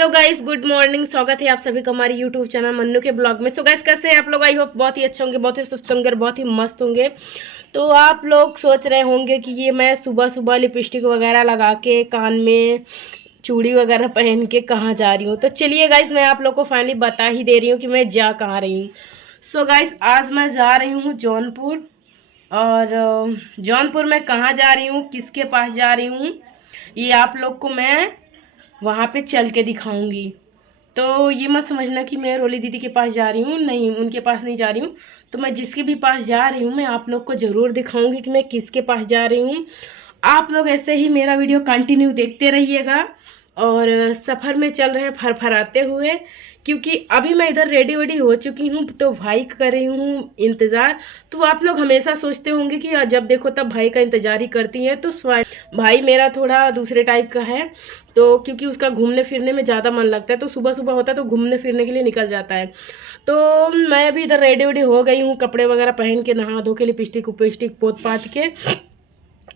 Hello guys, good morning. स्वागत है आप सभी का हमारे यूट्यूब चैनल मन्नू के ब्लॉग में। सो गाइस, कैसे हैं आप लोग? आई होप बहुत ही अच्छे होंगे, बहुत ही सुस्त होंगे और बहुत ही मस्त होंगे। तो आप लोग सोच रहे होंगे कि ये मैं सुबह सुबह लिपस्टिक वगैरह लगा के, कान में चूड़ी वगैरह पहन के कहाँ जा रही हूँ। तो चलिए गाइस, मैं आप लोग को फाइनली बता ही दे रही हूँ कि मैं जा कहाँ रही हूँ। सो गाइस, आज मैं जा रही हूँ जौनपुर। और जौनपुर में कहाँ जा रही हूँ, किसके पास जा रही हूँ, ये आप लोग को मैं वहाँ पे चल के दिखाऊंगी। तो ये मत समझना कि मैं रोली दीदी के पास जा रही हूँ, नहीं, उनके पास नहीं जा रही हूँ। तो मैं जिसके भी पास जा रही हूँ मैं आप लोग को ज़रूर दिखाऊंगी कि मैं किसके पास जा रही हूँ। आप लोग ऐसे ही मेरा वीडियो कंटिन्यू देखते रहिएगा और सफ़र में चल रहे हैं फरफराते हुए, क्योंकि अभी मैं इधर रेडी वेडी हो चुकी हूँ तो भाई कर रही हूँ इंतज़ार। तो आप लोग हमेशा सोचते होंगे कि जब देखो तब भाई का इंतज़ार ही करती हैं। तो भाई मेरा थोड़ा दूसरे टाइप का है, तो क्योंकि उसका घूमने फिरने में ज़्यादा मन लगता है, तो सुबह सुबह होता है तो घूमने फिरने के लिए निकल जाता है। तो मैं अभी इधर रेडी वेडी हो गई हूँ, कपड़े वगैरह पहन के, नहा धो के, लिपस्टिक उपिस्टिक पोत पात के।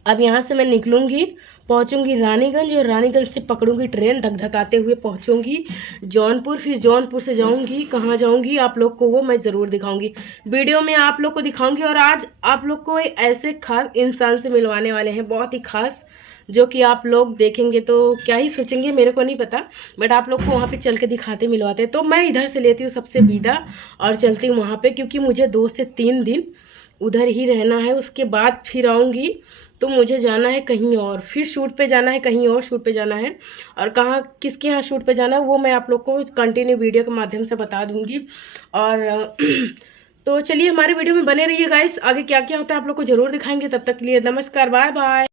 अब यहाँ से मैं निकलूँगी, पहुँचूँगी रानीगंज, और रानीगंज से पकड़ूँगी ट्रेन, धकधकाते हुए पहुँचूँगी जौनपुर। फिर जौनपुर से जाऊँगी, कहाँ जाऊँगी आप लोग को वो मैं ज़रूर दिखाऊँगी, वीडियो में आप लोग को दिखाऊँगी। और आज आप लोग को एक ऐसे खास इंसान से मिलवाने वाले हैं, बहुत ही खास, जो कि आप लोग देखेंगे तो क्या ही सोचेंगे, मेरे को नहीं पता, बट आप लोग को वहाँ पे चल के दिखाते मिलवाते। तो मैं इधर से लेती हूँ सबसे विदा और चलती हूँ वहाँ पे, क्योंकि मुझे 2 से 3 दिन उधर ही रहना है। उसके बाद फिर आऊँगी तो मुझे जाना है कहीं और, फिर शूट पे जाना है, कहीं और शूट पे जाना है। और कहाँ किसके यहाँ शूट पे जाना है वो मैं आप लोग को कंटिन्यू वीडियो के माध्यम से बता दूँगी। और तो चलिए हमारे वीडियो में बने रहिए गाइस, आगे क्या क्या होता है आप लोग को ज़रूर दिखाएंगे। तब तक के लिए नमस्कार, बाय बाय।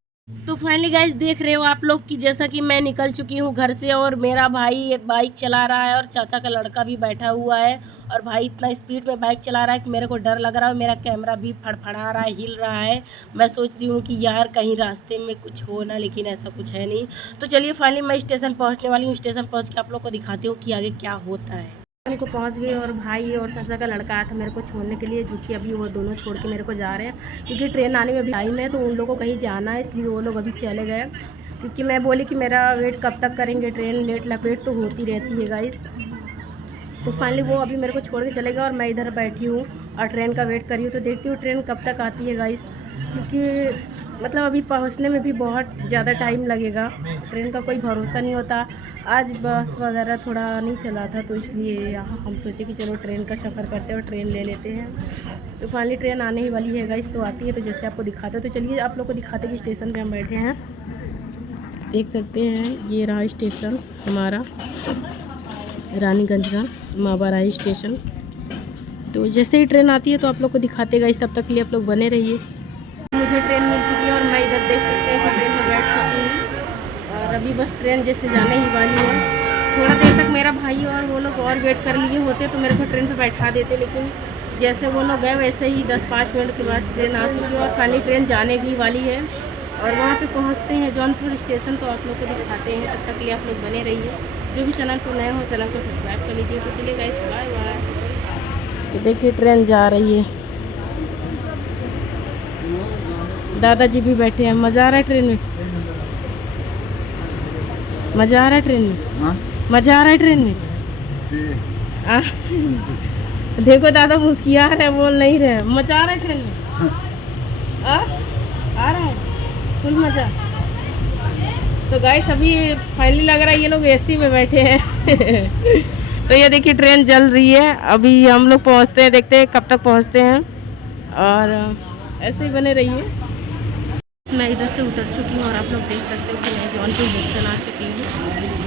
तो फाइनली गाइस, देख रहे हो आप लोग कि जैसा कि मैं निकल चुकी हूँ घर से, और मेरा भाई बाइक चला रहा है और चाचा का लड़का भी बैठा हुआ है। और भाई इतना स्पीड में बाइक चला रहा है कि मेरे को डर लग रहा है, मेरा कैमरा भी फड़फड़ा रहा है, हिल रहा है। मैं सोच रही हूँ कि यार कहीं रास्ते में कुछ हो ना, लेकिन ऐसा कुछ है नहीं। तो चलिए फाइनली मैं स्टेशन पहुँचने वाली हूँ, स्टेशन पहुँच के आप लोग को दिखाती हूँ कि आगे क्या होता है। को पहुंच गई और भाई और चाचा का लड़का आया था मेरे को छोड़ने के लिए, जो कि अभी वो दोनों छोड़ के मेरे को जा रहे हैं, क्योंकि ट्रेन आने में अभी टाइम है, तो उन लोगों को कहीं जाना है, इसलिए वो लोग अभी चले गए। क्योंकि मैं बोली कि मेरा वेट कब तक करेंगे, ट्रेन लेट लपेट तो होती रहती है गाइस। तो फाइनली वो अभी मेरे को छोड़ के चले गए और मैं इधर बैठी हूँ और ट्रेन का वेट कर रही हूँ। तो देखती हूँ ट्रेन कब तक आती है गाइस, क्योंकि मतलब अभी पहुँचने में भी बहुत ज़्यादा टाइम लगेगा, ट्रेन का कोई भरोसा नहीं होता। आज बस वगैरह थोड़ा नहीं चला था, तो इसलिए यहाँ हम सोचे कि चलो ट्रेन का सफ़र करते हैं और ट्रेन ले लेते हैं। तो फाइनली ट्रेन आने ही वाली है गाइस, तो आती है तो जैसे आपको दिखाते हैं। तो चलिए आप लोग को दिखाते हैं कि स्टेशन पे हम बैठे हैं, देख सकते हैं ये रहा स्टेशन हमारा, रानीगंज का माबाराही स्टेशन। तो जैसे ही ट्रेन आती है तो आप लोग को दिखाते गाइस, तब तक के लिए आप लोग बने रहिए। मुझे ट्रेन मिल चुकी है और मैं इधर देख सकते हैं कि ट्रेन में बैठ चुकी हूँ, और अभी बस ट्रेन जस्ट जाने ही वाली है। थोड़ा देर तक मेरा भाई और वो लोग और वेट कर लिए होते तो मेरे को ट्रेन पे बैठा देते, लेकिन जैसे वो लोग गए वैसे ही 10-5 मिनट के बाद ट्रेन आ चुकी है और फाइनली ट्रेन जाने भी वाली है। और वहाँ पे पहुँचते हैं जौनपुर स्टेशन, तो आप लोग को दिखाते हैं। तब तक के लिए आप लोग बने रहिए, जो भी चैनल को नए हो चैनल को सब्सक्राइब कर लीजिए। तो चलिए गाइस, बाय बाय। तो देखिए ट्रेन जा रही है, दादाजी भी बैठे हैं। मज़ा आ रहा है ट्रेन में, मज़ा आ रहा है ट्रेन में, मज़ा आ रहा है ट्रेन में। देखो दादा मुस्किया रहे, बोल नहीं रहे, मज़ा आ रहा है ट्रेन में, आ रहा है फुल मज़ा। तो गाइस अभी फाइनली लग रहा है ये लोग एसी में बैठे हैं। तो ये देखिए ट्रेन चल रही है, अभी हम लोग पहुंचते हैं, देखते हैं कब तक पहुंचते हैं, और ऐसे ही बने रहिए। मैं इधर से उतर चुकी हूँ और आप लोग देख सकते हो कि मैं जौनपुर जंक्शन आ चुकी हूँ,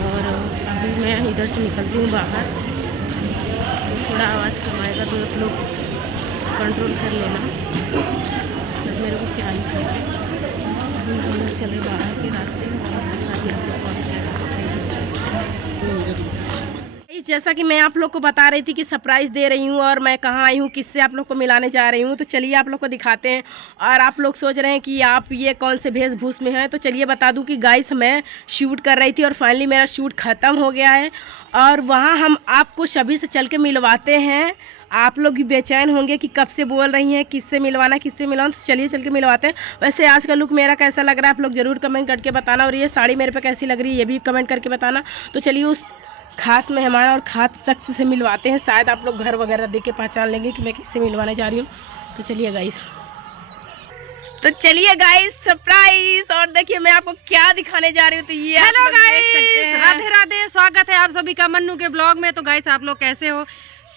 और अभी मैं इधर से निकलती हूँ बाहर। तो थोड़ा आवाज़ कम आएगा तो आप लोग कंट्रोल कर लेना, जब मेरे को क्या ही करना। हम लोग चले बाहर के रास्ते में, जैसा कि मैं आप लोग को बता रही थी कि सरप्राइज़ दे रही हूँ और मैं कहाँ आई हूँ, किससे आप लोग को मिलाने जा रही हूँ। तो चलिए आप लोग को दिखाते हैं। और आप लोग सोच रहे हैं कि आप ये कौन से वेशभूष में हैं, तो चलिए बता दूँ कि गाइस मैं शूट कर रही थी और फाइनली मेरा शूट ख़त्म हो गया है, और वहाँ हम आपको सभी से चल के मिलवाते हैं। आप लोग भी बेचैन होंगे कि कब से बोल रही हैं किससे मिलवाना, किससे मिलवाना, तो चलिए चल के मिलवाते हैं। वैसे आज का लुक मेरा कैसा लग रहा है आप लोग ज़रूर कमेंट करके बताना, और ये साड़ी मेरे पे कैसी लग रही है ये भी कमेंट करके बताना। तो चलिए उस खास मेहमान और खास शख्स से मिलवाते हैं। शायद आप लोग घर वगैरह देख के पहचान लेंगे कि मैं किससे मिलवाने जा रही हूँ। तो चलिए गाइस, सरप्राइज। और देखिए मैं आपको क्या दिखाने जा रही हूँ। तो ये हेलो गाइस, राधे राधे, स्वागत है आप सभी का मन्नू के ब्लॉग में। तो गाइस आप लोग कैसे हो?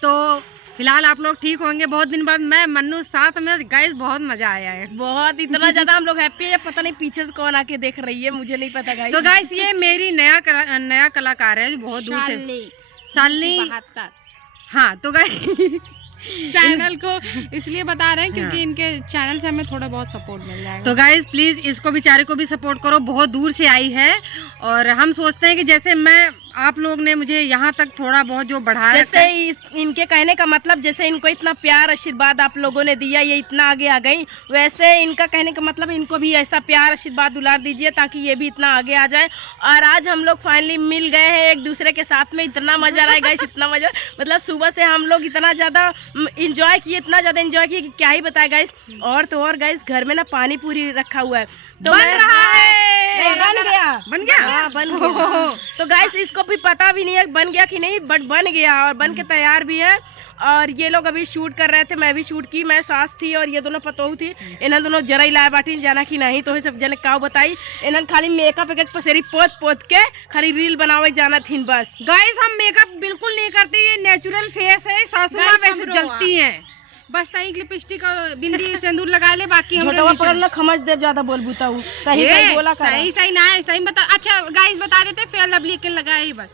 तो फिलहाल आप लोग ठीक होंगे। बहुत दिन बाद मैं मन्नू साथ में, गाइस बहुत मजा आया है, बहुत इतना ज्यादा हम लोग हैप्पी है। पता नहीं पीछे से कौन आके देख रही है, मुझे नहीं पता गाइस। तो गाइस ये मेरी नया कलाकार है जो बहुत दूर से, शालिनी। हाँ तो गाइस चैनल को इसलिए बता रहे हैं क्योंकि इनके चैनल से हमें थोड़ा बहुत सपोर्ट मिल जाएगा। तो गाइस प्लीज इसको बेचारे को भी सपोर्ट करो, बहुत दूर से आई है। और हम सोचते हैं कि जैसे मैं, आप लोग ने मुझे यहाँ तक थोड़ा बहुत जो बढ़ाया, जैसे इनके कहने का मतलब जैसे इनको इतना प्यार आशीर्वाद आप लोगों ने दिया, ये इतना आगे आ गई, वैसे इनका कहने का मतलब इनको भी ऐसा प्यार आशीर्वाद दुलार दीजिए ताकि ये भी इतना आगे आ जाए। और आज हम लोग फाइनली मिल गए हैं एक दूसरे के साथ में। इतना मजा आ रहा है गाइस, इतना मजा, मतलब सुबह से हम लोग इतना ज़्यादा इंजॉय किए, इतना ज़्यादा इंजॉय किए कि क्या ही बताए गाइस। और तो और गाइस घर में ना पानी पूरी रखा हुआ है, तो बन रहा है। बन गया। हाँ, बन गया। तो गाइस इसको भी पता भी नहीं है बन गया कि नहीं, बट बन गया और बन के तैयार भी है। और ये लोग अभी शूट कर रहे थे, मैं भी शूट की, मैं सास थी और ये दोनों पतोहू थी। इन्होंने दोनों जरा ही लाया बाटी जाना कि नहीं, तो सब जने का बताई। इन्होंने खाली मेकअप एक पसेरी पोत के खाली रील बनावे जाना थी बस। गाइस हम मेकअप बिल्कुल नहीं करते, ये नेचुरल फेस है। सासू माँ वैसे जलती हैं, बस तई लिपस्टिक और बिंदी सिंदूर लगा ले, बाकी हम पकड़ना खमच दे, ज्यादा बोल बुता हूँ। सही बोला, सही ना है, सही बता। अच्छा गाइस बता देते फेयर लवली के लगाए ही बस।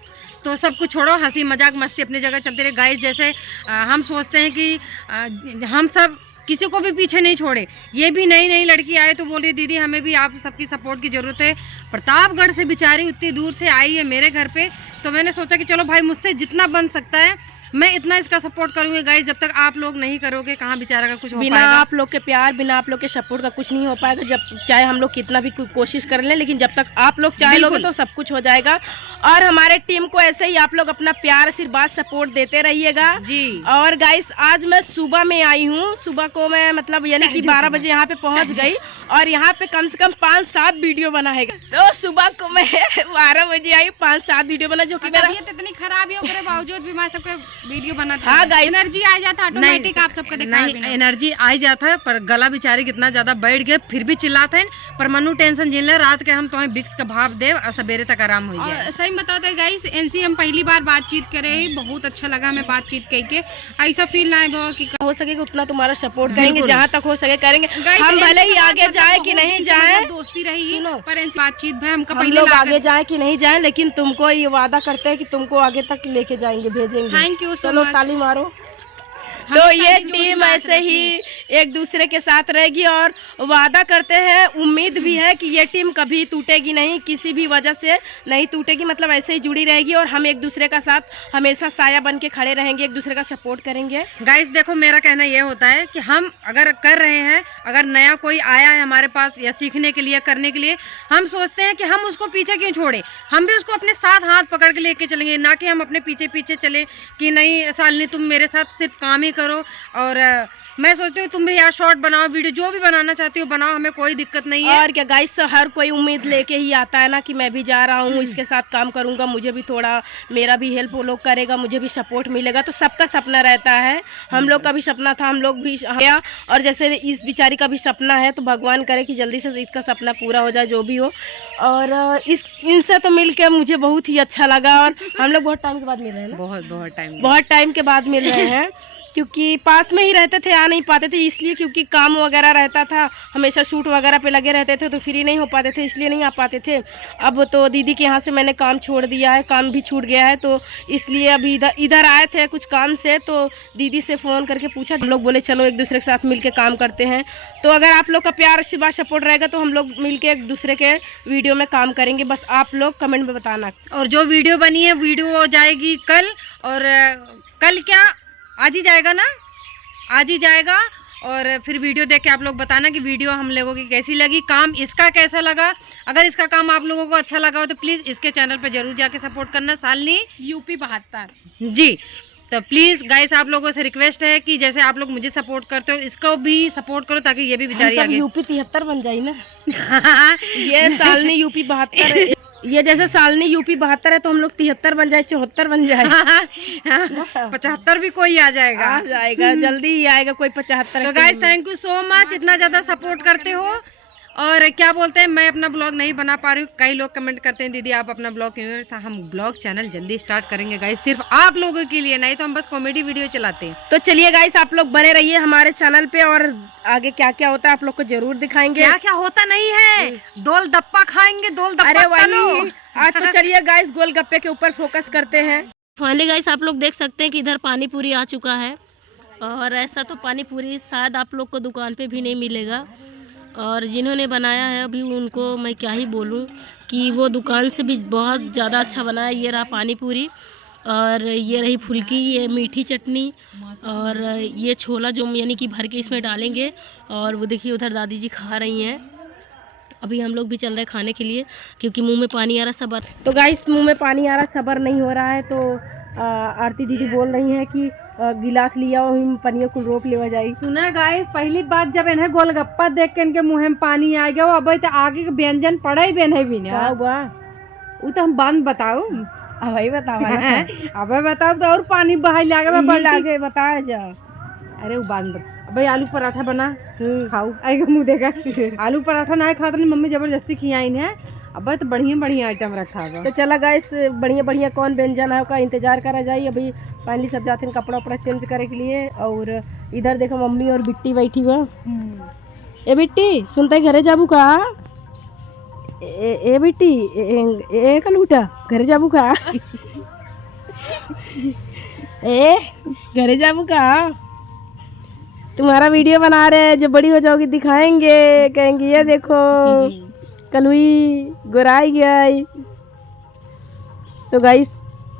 तो सब कुछ छोड़ो, हंसी मजाक मस्ती अपनी जगह चलते रहे। गाइस जैसे हम सोचते हैं कि हम सब किसी को भी पीछे नहीं छोड़े। ये भी नई लड़की आए तो बोली दीदी हमें भी आप सबकी सपोर्ट की ज़रूरत है। प्रतापगढ़ से बेचारी उतनी दूर से आई है मेरे घर पे, तो मैंने सोचा कि चलो भाई मुझसे जितना बन सकता है मैं इतना इसका सपोर्ट करूँगी। गाइस जब तक आप लोग नहीं करोगे कहाँ बेचारा का कुछ हो बिना पाएगा। आप लोग के प्यार, बिना आप लोग के सपोर्ट का कुछ नहीं हो पाएगा। जब चाहे हम लोग कितना भी कोशिश कर लें, लेकिन जब तक आप लोग चाहे लोगे तो सब कुछ हो जाएगा। और हमारे टीम को ऐसे ही आप लोग अपना प्यार आशीर्वाद सपोर्ट देते रहिएगा जी। और गाइस आज मैं सुबह में आई हूँ, सुबह को मैं मतलब यानी कि 12 बजे यहाँ पे पहुँच गई और यहाँ पे कम से कम 5-7 वीडियो बनाएगा। तो सुबह को मैं 12 बजे आई, 5-7 वीडियो बना, जो कि मेरा इतनी खराब ही हो बावजूद भी मैं सबके वीडियो बनाता। हाँ गाइस एनर्जी आ जाता ऑटोमेटिक, आप सबको नहीं एनर्जी आ जाता है, पर गला बेचारे कितना ज्यादा बैठ गए, फिर भी चिल्लाते हैं। पर मनु टेंशन झेल ले, रात के हम तुम्हें बिक्स का भाव दे और सवेरे तक आराम हो जाए। सही बताते हैं गाइस, एनसी हम पहली बार बातचीत करे, बहुत अच्छा लगा हमें बातचीत करके। ऐसा फील ना है कि हो सके उतना तुम्हारा सपोर्ट करेंगे, जहाँ तक हो सके करेंगे। हम भले ही आगे जाए कि नहीं जाए, दोस्ती रही पर एनसी बातचीत भाई हम लोग आगे जाए कि नहीं जाए, लेकिन तुमको ये वादा करते हैं कि तुमको आगे तक लेके जाएंगे, भेजेंगे। Thank you so much. ताली मारो। तो ये टीम ऐसे ही एक दूसरे के साथ रहेगी और वादा करते हैं, उम्मीद भी है कि ये टीम कभी टूटेगी नहीं, किसी भी वजह से नहीं टूटेगी, मतलब ऐसे ही जुड़ी रहेगी और हम एक दूसरे का साथ हमेशा साया बन के खड़े रहेंगे, एक दूसरे का सपोर्ट करेंगे। गाइस देखो मेरा कहना ये होता है कि हम अगर कर रहे हैं, अगर नया कोई आया है हमारे पास या सीखने के लिए, करने के लिए, हम सोचते हैं कि हम उसको पीछे क्यों छोड़े, हम भी उसको अपने साथ हाथ पकड़ के लेके चलेंगे, ना कि हम अपने पीछे पीछे चले कि नहीं शालिनी तुम मेरे साथ सिर्फ काम ही करो। और मैं सोचती हूँ तुम भी यार शॉर्ट बनाओ, वीडियो जो भी बनाना चाहती हो बनाओ, हमें कोई दिक्कत नहीं है। और क्या गाइस, हर कोई उम्मीद लेके ही आता है ना कि मैं भी जा रहा हूँ, इसके साथ काम करूँगा, मुझे भी थोड़ा मेरा भी हेल्प वो लोग करेगा, मुझे भी सपोर्ट मिलेगा। तो सबका सपना रहता है, हम लोग का भी सपना था, हम लोग भी गया, और जैसे इस बेचारी का भी सपना है, तो भगवान करे कि जल्दी से इसका सपना पूरा हो जाए, जो भी हो। और इनसे तो मिल के मुझे बहुत ही अच्छा लगा और हम लोग बहुत टाइम के बाद मिल रहे हैं ना, बहुत टाइम के बाद मिल रहे हैं, क्योंकि पास में ही रहते थे, आ नहीं पाते थे इसलिए, क्योंकि काम वगैरह रहता था, हमेशा शूट वगैरह पे लगे रहते थे, तो फ्री नहीं हो पाते थे, इसलिए नहीं आ पाते थे। अब तो दीदी के यहाँ से मैंने काम छोड़ दिया है, काम भी छूट गया है, तो इसलिए अभी इधर आए थे कुछ काम से, तो दीदी से फ़ोन करके पूछा, हम लोग बोले चलो एक दूसरे के साथ मिल के काम करते हैं। तो अगर आप लोग का प्यार आशीर्वाद सपोर्ट रहेगा तो हम लोग मिल के एक दूसरे के वीडियो में काम करेंगे, बस आप लोग कमेंट में बताना। और जो वीडियो बनी है, वीडियो हो जाएगी कल, और कल क्या आज ही जाएगा ना, आज ही जाएगा। और फिर वीडियो देख के आप लोग बताना कि वीडियो हम लोगों की कैसी लगी, काम इसका कैसा लगा। अगर इसका काम आप लोगों को अच्छा लगा हो तो प्लीज़ इसके चैनल पे जरूर जाके सपोर्ट करना, शालिनी यूपी 72 जी। तो प्लीज़ गाइस आप लोगों से रिक्वेस्ट है कि जैसे आप लोग मुझे सपोर्ट करते हो, इसको भी सपोर्ट करो, ताकि ये भी बेचारी आगे यूपी 73 बन जाए ना। ये शालिनी यूपी 72 ये जैसे सालनी यूपी 72 है तो हम लोग 73 बन जाए, 74 बन जाए। 75 भी कोई आ जाएगा। आ जाएगा, जल्दी ही आएगा कोई 75। तो guys thank you so much, इतना ज़्यादा सपोर्ट करते हो। और क्या बोलते हैं, मैं अपना ब्लॉग नहीं बना पा रही हूँ। कई लोग कमेंट करते हैं दीदी आप अपना ब्लॉग क्यों था। हम ब्लॉग चैनल जल्दी स्टार्ट करेंगे गाइस, सिर्फ आप लोगों के लिए, नहीं तो हम बस कॉमेडी वीडियो चलाते हैं। तो चलिए गाइस आप लोग बने रहिए हमारे चैनल पे और आगे क्या क्या होता है आप लोग को जरूर दिखाएंगे। क्या क्या होता नहीं है, दोल दप्पा खाएंगे, दोल दप्पा। अरे वही आज तो चलिए गाइस गोलगप्पे के ऊपर फोकस करते हैं। फाइनली गाइस आप लोग देख सकते हैं कि इधर पानी पूरी आ चुका है और ऐसा तो पानी पूरी शायद आप लोग को दुकान पे भी नहीं मिलेगा। और जिन्होंने बनाया है अभी उनको मैं क्या ही बोलूं कि वो दुकान से भी बहुत ज़्यादा अच्छा बनाया। ये रहा पानी पूरी और ये रही फुल्की, ये मीठी चटनी और ये छोला जो यानी कि भर के इसमें डालेंगे। और वो देखिए उधर दादी जी खा रही हैं। अभी हम लोग भी चल रहे हैं खाने के लिए क्योंकि मुंह में पानी आ रहा सबर। तो गाइस मुंह में पानी आ रहा सबर नहीं हो रहा है। तो आरती दीदी बोल रही हैं कि गिलास लिया और हम पनियों को रोक लेवा जाए। सुना गाइस, पहली बात जब इन्हें गोलगप्पा देख के इनके मुंह में पानी आ गया। वो अब तो आगे के व्यंजन पड़ा ही भी ना वो तो हम बंद बताओ। वही बताओ अब बताओ तो और पानी बहाई लागे बताया जा। अरे वो बंद भाई, आलू पराठा बना खाऊ आएगा मुँह देखा। आलू पराठा ना खाता नहीं, मम्मी जबरदस्ती खियाई है। अब तो बढ़िया बढ़िया आइटम रखा है। तो चला गाइस बढ़िया बढ़िया कौन व्यंजन है का इंतजार करा जाए। अभी फाइनली सब जाते हैं कपड़ा उपड़ा चेंज करे के लिए। और इधर देखो मम्मी और बिट्टी बैठी हुआ। ए बिट्टी सुनते घरे जाबू का? ए बिट्टी ए कलूटा घरे जाबू का? ए घरे जाबू का? तुम्हारा वीडियो बना रहे हैं, जब बड़ी हो जाओगी दिखाएंगे, कहेंगे ये देखो कलुई गोराई गई। तो गाइस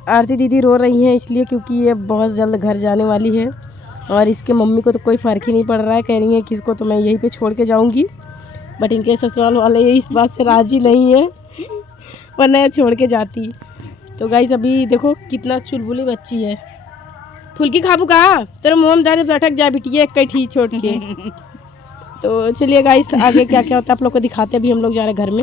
आरती दीदी रो रही हैं इसलिए क्योंकि ये बहुत जल्द घर जाने वाली है और इसके मम्मी को तो कोई फ़र्क ही नहीं पड़ रहा है। कह रही है कि इसको तो मैं यहीं पे छोड़ के जाऊंगी, बट इनके ससुराल वाले इस बात से राज़ी नहीं है, वरना ये छोड़ के जाती। तो गाइस अभी देखो कितना चुलबुली बच्ची है। फुल्की खाबू का तेरा मुँह में दर्द भटक जाए बिटिया एक कैठी छोड़ के। तो चलिए गाइस आगे क्या क्या होता है आप लोग को दिखाते हैं। अभी हम लोग जा रहे हैं घर में।